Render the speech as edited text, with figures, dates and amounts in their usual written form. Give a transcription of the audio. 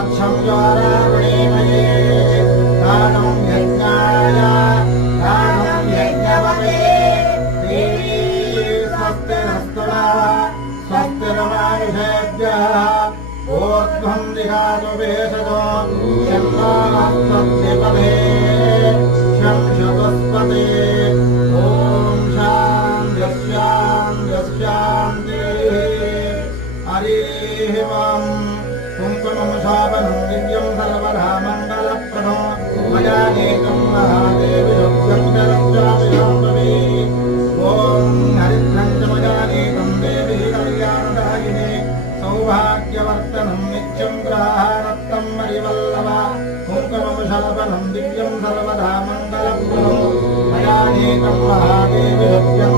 तत्सं ज्वालावृणीमये दानं यज्ञाय दानं यज्ञवते देवी स्वस्तिरस्तु स्वस्तिर्मानुषेभ्यः ऊर्ध्वं दिगातु वेशतो यन्नाः स्वस्तिपदे शंशतस्पते ॐ शान्तिः हरिः ॐ कुङ्कुमं शापनं दिव्यं सर्वदा मङ्गलप्रदो मयानेकं महादेवी शुभ्यं जलञ्जापयाम्बवे ॐ हरिद्रं च मयानेकं देवी कल्याणदायिने सौभाग्यवर्धनं नित्यं ग्राहारत्तं मरिवल्लभा कुङ्कुमं शापनं दिव्यं सर्वदा मङ्गलप्रदो मयानेकं महादेवी शुभ्यं